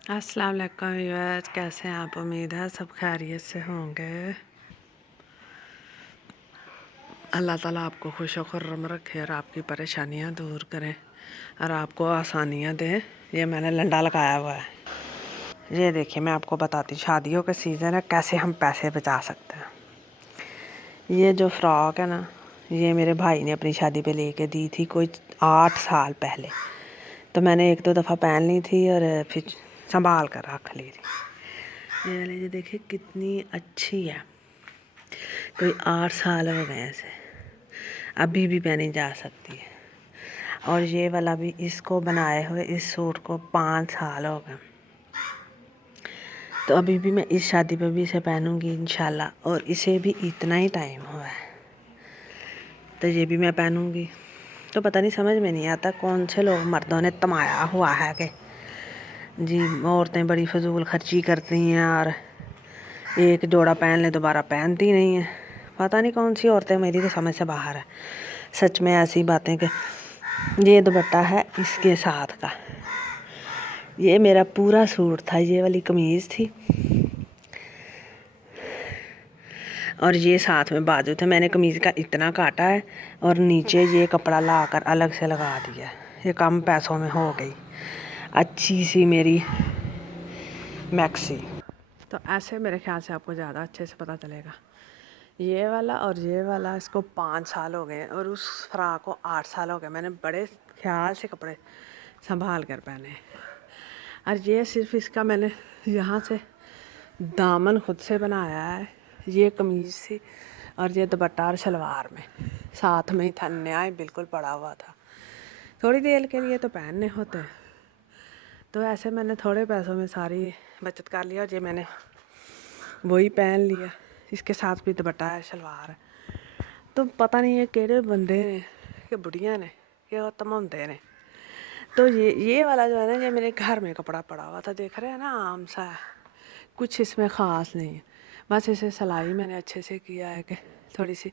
अस्सलाम वालेकुम व्यूअर्स, कैसे हैं आप? उम्मीद है सब खैरियत से होंगे। अल्लाह ताला आपको खुश व खुर्रम रखे और आपकी परेशानियां दूर करें और आपको आसानियां दे। ये मैंने लंडा लगाया हुआ है। ये देखिए, मैं आपको बताती हूँ, शादियों का सीज़न है, कैसे हम पैसे बचा सकते हैं। ये जो फ़्रॉक है ना, ये मेरे भाई ने अपनी शादी पे लेके दी थी कोई 8 साल पहले। तो मैंने 1-2 दफ़ा पहन ली थी और फिर संभाल कर रख ली थी। ये वाली ये देखिए कितनी अच्छी है, कोई 8 साल हो गए ऐसे, अभी भी पहनी जा सकती है। और ये वाला भी, इसको बनाए हुए इस सूट को 5 साल हो गए। तो अभी भी मैं इस शादी पे भी इसे पहनूंगी इंशाल्लाह, और इसे भी इतना ही टाइम हुआ है, तो ये भी मैं पहनूंगी। तो पता नहीं, समझ में नहीं आता कौन से लोग मर्दों ने तमाया हुआ है कि जी औरतें बड़ी फजूल खर्ची करती हैं और एक जोड़ा पहन ले दोबारा पहनती नहीं है। पता नहीं कौन सी औरतें, मेरी तो समझ से बाहर है सच में ऐसी बातें कि ये दुपट्टा है इसके साथ का, ये मेरा पूरा सूट था, ये वाली कमीज़ थी और ये साथ में बाजू थे। मैंने कमीज़ का इतना काटा है और नीचे ये कपड़ा लाकर अलग से लगा दिया। ये कम पैसों में हो गई अच्छी सी मेरी मैक्सी। तो ऐसे मेरे ख्याल से आपको ज़्यादा अच्छे से पता चलेगा। ये वाला और ये वाला, इसको 5 साल हो गए और उस फ्रॉक को 8 साल हो गए। मैंने बड़े ख्याल से कपड़े संभाल कर पहने। और ये सिर्फ इसका मैंने यहाँ से दामन खुद से बनाया है। ये कमीज़ थी और ये दुपट्टा और शलवार में साथ में ही था, नया ही बिल्कुल पड़ा हुआ था। थोड़ी देर के लिए तो पहनने होते हैं, तो ऐसे मैंने थोड़े पैसों में सारी बचत कर लिया और ये मैंने वही पहन लिया। इसके साथ भी दुपट्टा है, शलवार है। तो पता नहीं ये केड़े बंदे ने कि बुढ़िया ने कि तमामदे ने। तो ये वाला जो है ना, ये मेरे घर में कपड़ा पड़ा हुआ था, देख रहे हैं ना, आम सा है, कुछ इसमें ख़ास नहीं है। बस इसे सिलाई मैंने अच्छे से किया है कि थोड़ी सी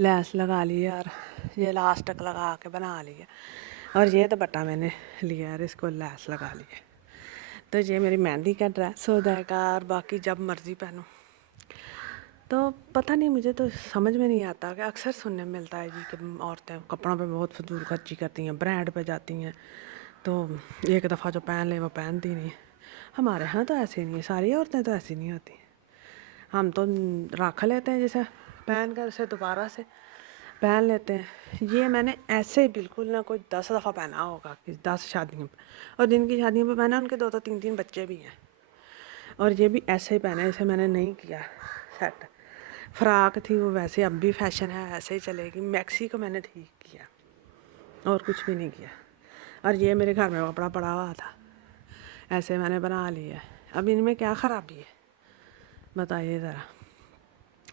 लैस लगा ली है और ये लास्टिक लगा के बना लिया, और ये दुपट्टा मैंने लिया और इसको लैस लगा ली है। तो ये मेरी मेहंदी का ड्रेस हो जाएगा और बाकी जब मर्ज़ी पहनूँ। तो पता नहीं, मुझे तो समझ में नहीं आता कि अक्सर सुनने में मिलता है जी कि औरतें कपड़ों पे बहुत फजूल खर्ची करती हैं, ब्रांड पे जाती हैं, तो एक दफ़ा जो पहन लें वो पहनती नहीं। हमारे यहाँ तो ऐसे नहीं है, सारी औरतें तो ऐसी नहीं होती। हम तो रख लेते हैं जैसे पहन कर, उसे दोबारा से पहन लेते हैं। ये मैंने ऐसे बिल्कुल ना कोई 10 दफ़ा पहना होगा कि 10 शादियों पे, और जिनकी शादियों पे पहना उनके 2-2 3-3 बच्चे भी हैं, और ये भी ऐसे ही पहना है, इसे मैंने नहीं किया सेट। फ्रॉक थी वो, वैसे अब भी फैशन है, ऐसे ही चलेगी। मैक्सी को मैंने ठीक किया और कुछ भी नहीं किया। और ये मेरे घर में कपड़ा पड़ा हुआ था, ऐसे मैंने बना लिया। अब इनमें क्या ख़राबी है बताइए ज़रा।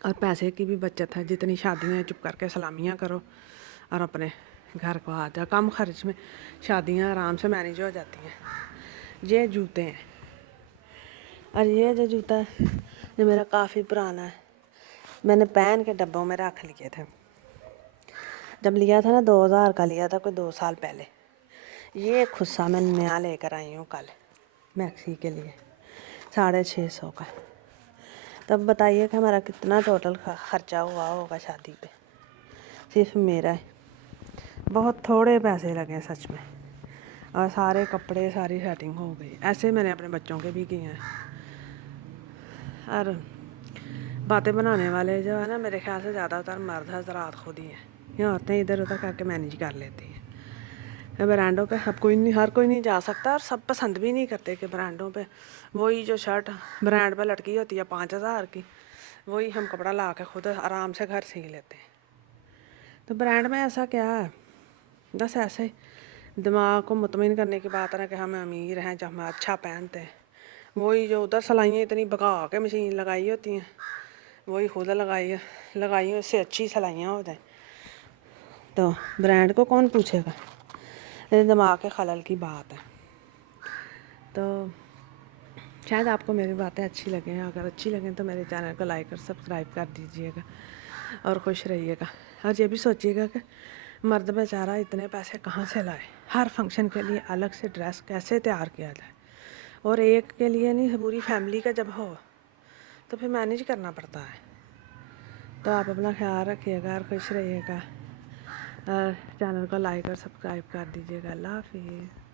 और पैसे की भी बचत है, जितनी शादियाँ चुप करके सलामियाँ करो और अपने घर को आ जाओ। कम खर्च में शादियाँ आराम से मैनेज हो जाती हैं। ये जूते हैं, और ये जो जूता है ये मेरा काफ़ी पुराना है, मैंने पहन के डब्बों में रख लिए थे। जब लिया था ना, 2000 का लिया था, कोई 2 साल पहले। ये खुस्सा मैं नया लेकर आई हूँ कल मैक्सी के लिए, 650 का। तब बताइए कि हमारा कितना टोटल खर्चा हुआ होगा शादी पे, सिर्फ मेरा है। बहुत थोड़े पैसे लगे सच में, और सारे कपड़े, सारी सेटिंग हो गई। ऐसे मैंने अपने बच्चों के भी किए हैं। और बातें बनाने वाले जो है ना, मेरे ख्याल से ज़्यादातर मर्द हज़रात खुद ही हैं। ये औरतें इधर उधर करके मैनेज कर लेती हैं। ब्रांडों पे हर कोई नहीं जा सकता, और सब पसंद भी नहीं करते कि ब्रांडों पे वही जो शर्ट ब्रांड पे लटकी होती है 5000 की, वही हम कपड़ा ला के खुद आराम से घर सी लेते हैं। तो ब्रांड में ऐसा क्या है, बस ऐसे ही दिमाग को मुतमिन करने की बात है कि हम अमीर हैं जब हम अच्छा पहनते हैं। वही जो उधर सिलाइयाँ इतनी बका के मशीन लगाई होती हैं, वही खुद लगाई उससे अच्छी सिलाइयाँ हो जाए, तो ब्रांड को कौन पूछेगा। ये दिमाग के खलल की बात है। तो शायद आपको मेरी बातें अच्छी लगें, अगर अच्छी लगें तो मेरे चैनल को लाइक और सब्सक्राइब कर दीजिएगा और खुश रहिएगा। और ये भी सोचिएगा कि मर्द बेचारा इतने पैसे कहाँ से लाए, हर फंक्शन के लिए अलग से ड्रेस कैसे तैयार किया जाए, اور ایک کے لیے نہیں، پوری فیملی کا جب ہو تو پھر مینیج کرنا پڑتا ہے. تو آپ اپنا خیال رکھیے گا اور خوش رہیے گا. چینل کو لائک اور سبسکرائب کر دیجیے گا. اللہ حافظ.